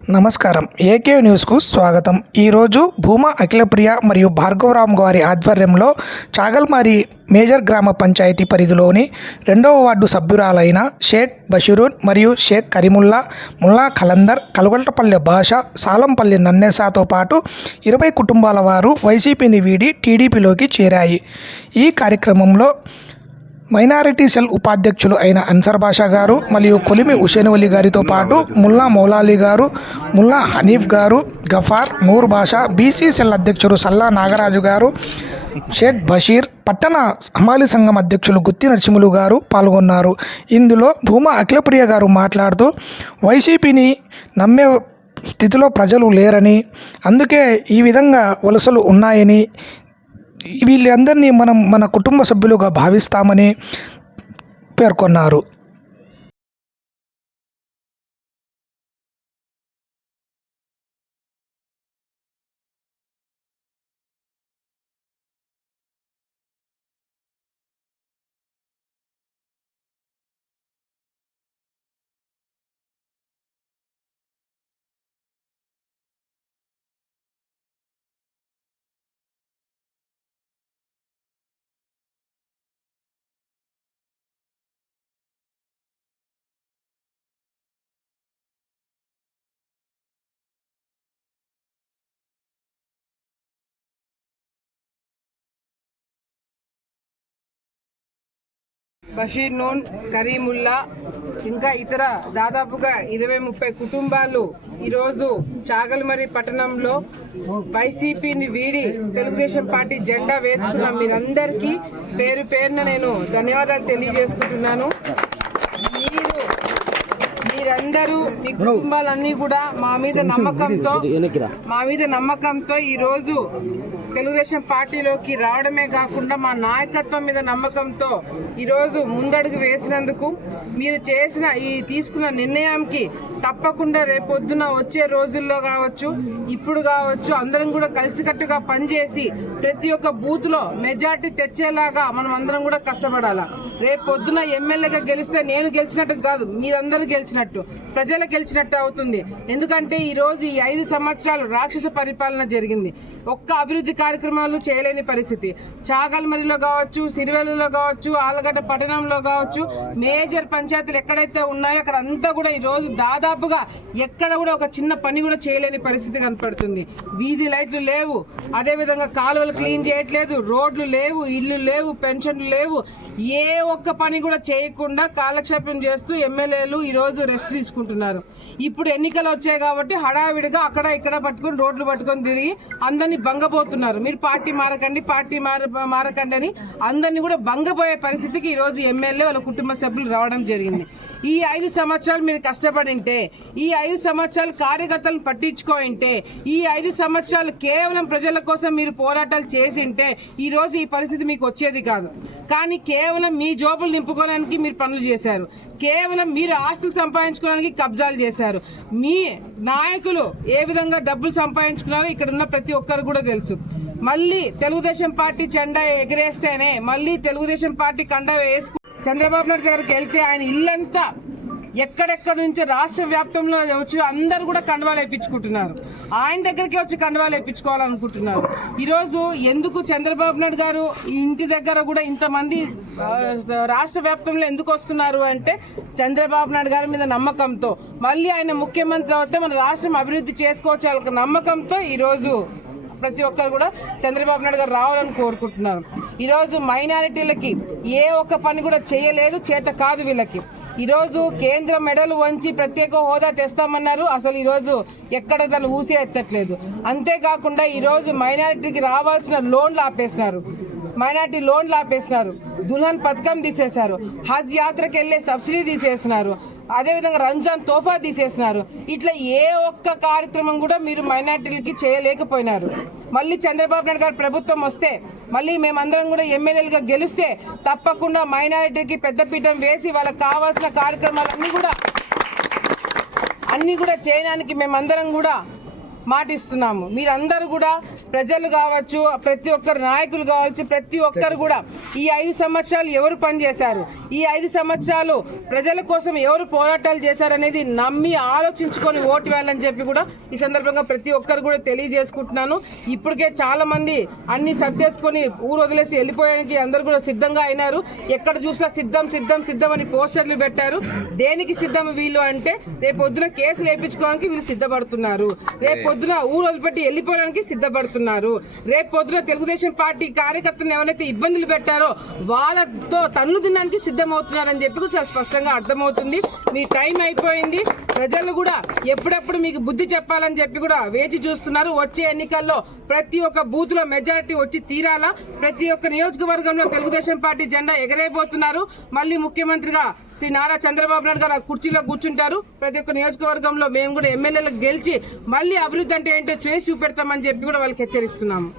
నమస్కారం. ఏకే న్యూస్కు స్వాగతం. ఈరోజు భూమా అఖిలప్రియ మరియు భార్గవరామ్ గారి ఆధ్వర్యంలో చాగల్మారి మేజర్ గ్రామ పంచాయతీ పరిధిలోని 2వ వార్డు సభ్యురాలైన షేక్ బషీరున్ మరియు షేక్ కరీముల్లా, ముల్లా ఖలందర్, కలుగొట్టపల్లె భాష, సాలంపల్లి నన్నేసాతో పాటు 20 కుటుంబాల వారు వైసీపీని వీడి టీడీపీలోకి చేరాయి. ఈ కార్యక్రమంలో మైనారిటీ సెల్ ఉపాధ్యక్షులు అయిన అన్సర్ బాషా గారు మరియు కొలిమి హుసేన్ గారితో పాటు ముల్లా మౌలాలి గారు, ముల్లా హనీఫ్ గారు, గఫార్, నూర్ బాషా, బీసీ సెల్ అధ్యక్షుడు సల్లా నాగరాజు గారు, షేక్ బషీర్, పట్టణ హమాలి సంఘం అధ్యక్షులు గుత్తి నరసింహులు గారు పాల్గొన్నారు. ఇందులో భూమా అఖిలప్రియ గారు మాట్లాడుతూ వైసీపీని నమ్మే స్థితిలో ప్రజలు లేరని, అందుకే ఈ విధంగా వలసలు ఉన్నాయని, వీళ్ళందరినీ మనం మన కుటుంబ సభ్యులుగా భావిస్తామని పేర్కొన్నారు. బషీర్ నూన్, కరీముల్లా ఇంకా ఇతర దాదాపుగా 20-30 కుటుంబాలు ఈరోజు చాగల్మరి పట్టణంలో వైసీపీని వీడి తెలుగుదేశం పార్టీ జెండా వేసుకున్న మీరందరికీ పేరు పేరున నేను ధన్యవాదాలు తెలియజేసుకుంటున్నాను. మీరందరూ మీ కుటుంబాలన్నీ కూడా మా మీద నమ్మకంతో ఈరోజు తెలుగుదేశం పార్టీలోకి రావడమే కాకుండా మా నాయకత్వం మీద నమ్మకంతో ఈరోజు ముందడుగు వేసినందుకు, మీరు చేసిన తీసుకున్న నిర్ణయానికి తప్పకుండా రేపొద్దున వచ్చే రోజుల్లో కావచ్చు, ఇప్పుడు కావచ్చు, అందరం కూడా కలిసికట్టుగా పనిచేసి ప్రతి ఒక్క బూత్లో మెజార్టీ తెచ్చేలాగా మనం అందరం కూడా కష్టపడాలా. రేపొద్దున ఎమ్మెల్యేగా గెలిస్తే నేను గెలిచినట్టు కాదు, మీరందరూ గెలిచినట్టు, ప్రజలు గెలిచినట్టు అవుతుంది. ఎందుకంటే ఈరోజు ఈ 5 సంవత్సరాలు రాక్షస పరిపాలన జరిగింది. ఒక్క అభివృద్ధి కార్యక్రమాలు చేయలేని పరిస్థితి. చాగల్మరిలో కావచ్చు, సిరివెల్లులో కావచ్చు, ఆలగడ్డ పట్టణంలో కావచ్చు, మేజర్ పంచాయతీలు ఎక్కడైతే ఉన్నాయో అక్కడ అంతా కూడా ఈరోజు దాదాపుగా ఎక్కడ కూడా ఒక చిన్న పని కూడా చేయలేని పరిస్థితి కనపడుతుంది. వీధి లైట్లు లేవు, అదేవిధంగా కాలువలు క్లీన్ చేయట్లేదు, రోడ్లు లేవు, ఇల్లు లేవు, పెన్షన్లు లేవు. ఏ ఒక్క పని కూడా చేయకుండా కాలక్షేపం చేస్తూ ఎమ్మెల్యేలు ఈరోజు రెస్ట్ తీసుకుంటున్నారు. ఇప్పుడు ఎన్నికలు వచ్చాయి కాబట్టి హడావిడిగా అక్కడ ఇక్కడ పట్టుకొని రోడ్లు పట్టుకొని తిరిగి అందరినీ భంగపోతున్నారు. మీరు పార్టీ మారకండి అని అందరినీ కూడా భంగపోయే పరిస్థితికి ఈరోజు ఎమ్మెల్యే వాళ్ళ కుటుంబ సభ్యులు రావడం జరిగింది. ఈ 5 సంవత్సరాలు మీరు కష్టపడింటే, ఈ 5 సంవత్సరాలు కార్యకర్తలను పట్టించుకోయింటే, ఈ 5 సంవత్సరాలు కేవలం ప్రజల కోసం మీరు పోరాటాలు చేసింటే ఈరోజు ఈ పరిస్థితి మీకు వచ్చేది కాదు. కానీ కేవలం మీ జోబులు నింపుకోవడానికి మీరు పనులు చేశారు. కేవలం మీరు ఆస్తులు సంపాదించుకోవడానికి కబ్జాలు చేశారు. మీ నాయకులు ఏ విధంగా డబ్బులు సంపాదించుకున్నారో ఇక్కడ ఉన్న ప్రతి ఒక్కరు కూడా తెలుసు. మళ్ళీ తెలుగుదేశం పార్టీ జెండా ఎగిరేస్తేనే, మళ్ళీ తెలుగుదేశం పార్టీ కండ వేసుకు చంద్రబాబు నాయుడు దగ్గరికి వెళ్తే ఆయన ఇల్లంతా ఎక్కడెక్కడ నుంచి రాష్ట్ర వ్యాప్తంలో వచ్చి అందరు కూడా కండవాలు వేయించుకుంటున్నారు. ఆయన దగ్గరికి వచ్చి కండవాలు వేయించుకోవాలనుకుంటున్నారు. ఈరోజు ఎందుకు చంద్రబాబు నాయుడు గారు ఇంటి దగ్గర కూడా ఇంతమంది రాష్ట్ర వ్యాప్తంలో ఎందుకు వస్తున్నారు అంటే చంద్రబాబు నాయుడు గారి మీద నమ్మకంతో, మళ్ళీ ఆయన ముఖ్యమంత్రి అవుతే మన రాష్ట్రం అభివృద్ధి చేసుకోవచ్చు ఒక నమ్మకంతో ఈరోజు ప్రతి ఒక్కరు కూడా చంద్రబాబు నాయుడు గారు రావాలని కోరుకుంటున్నారు. ఈరోజు మైనారిటీలకి ఏ ఒక్క పని కూడా చేయలేదు, చేత కాదు వీళ్ళకి. ఈరోజు కేంద్రం మెడలు వంచి ప్రత్యేక హోదా తెస్తామన్నారు, అసలు ఈరోజు ఎక్కడ దాన్ని ఊసే ఎత్తట్లేదు. అంతేకాకుండా ఈరోజు మైనారిటీకి రావాల్సిన లోన్లు ఆపేసినారు, మైనారిటీ లోన్లు ఆపేసినారు, దుల్హన్ పథకం తీసేశారు, హజ్ యాత్రకి వెళ్లే సబ్సిడీ తీసేసినారు, అదేవిధంగా రంజాన్ తోఫా తీసేసినారు. ఇట్లా ఏ ఒక్క కార్యక్రమం కూడా మీరు మైనారిటీలకి చేయలేకపోయినారు. మళ్ళీ చంద్రబాబు నాయుడు గారు ప్రభుత్వం వస్తే, మళ్ళీ మేమందరం కూడా ఎమ్మెల్యేలుగా గెలిస్తే తప్పకుండా మైనారిటీకి పెద్దపీఠం వేసి వాళ్ళకి కావాల్సిన కార్యక్రమాలన్నీ కూడా చేయడానికి మేమందరం కూడా మాటిస్తున్నాము. మీరందరూ కూడా ప్రజలు కావచ్చు, ప్రతి ఒక్కరు నాయకులు కావచ్చు, ప్రతి ఒక్కరు కూడా ఈ 5 సంవత్సరాలు ఎవరు పనిచేశారు, ఈ 5 సంవత్సరాలు ప్రజల కోసం ఎవరు పోరాటాలు చేశారనేది నమ్మి ఆలోచించుకొని ఓటు వేయాలని చెప్పి కూడా ఈ సందర్భంగా ప్రతి ఒక్కరు కూడా తెలియజేసుకుంటున్నాను. ఇప్పటికే చాలా మంది అన్ని సర్దేసుకొని ఊరు వదిలేసి వెళ్ళిపోయానికి అందరు కూడా సిద్ధంగా అయినారు. ఎక్కడ చూసినా సిద్ధం సిద్ధం సిద్ధం అని పోస్టర్లు పెట్టారు. దేనికి సిద్ధం వీళ్ళు అంటే రేపు పొద్దున కేసులు వేయించుకోవడానికి వీళ్ళు సిద్ధపడుతున్నారు. రేపు పొద్దున ఊరు వదిలిపెట్టి వెళ్ళిపోవడానికి సిద్ధపడుతున్నారు. రేపు పొద్దున తెలుగుదేశం పార్టీ కార్యకర్తలను ఎవరైతే ఇబ్బందులు పెట్టారో వాళ్ళతో తన్ను తినడానికి సిద్ధమవుతున్నారని చెప్పి కూడా చాలా స్పష్టంగా అర్థమవుతుంది. మీ టైం అయిపోయింది. ప్రజలు కూడా ఎప్పుడెప్పుడు మీకు బుద్ధి చెప్పాలని చెప్పి కూడా వేచి చూస్తున్నారు. వచ్చే ఎన్నికల్లో ప్రతి ఒక్క బూత్ లో మెజారిటీ వచ్చి తీరాలా. ప్రతి ఒక్క నియోజకవర్గంలో తెలుగుదేశం పార్టీ జెండా ఎగరేయబోతున్నారు. మళ్ళీ ముఖ్యమంత్రిగా శ్రీ నారా చంద్రబాబు నాయుడు గారు ఆ కుర్చీలో కూర్చుంటారు. ప్రతి ఒక్క నియోజకవర్గంలో మేము కూడా ఎమ్మెల్యేలకు గెలిచి మళ్ళీ అభివృద్ధి అంటే ఏంటో చేసి చూపెడతామని చెప్పి కూడా వాళ్ళకి హెచ్చరిస్తున్నాము.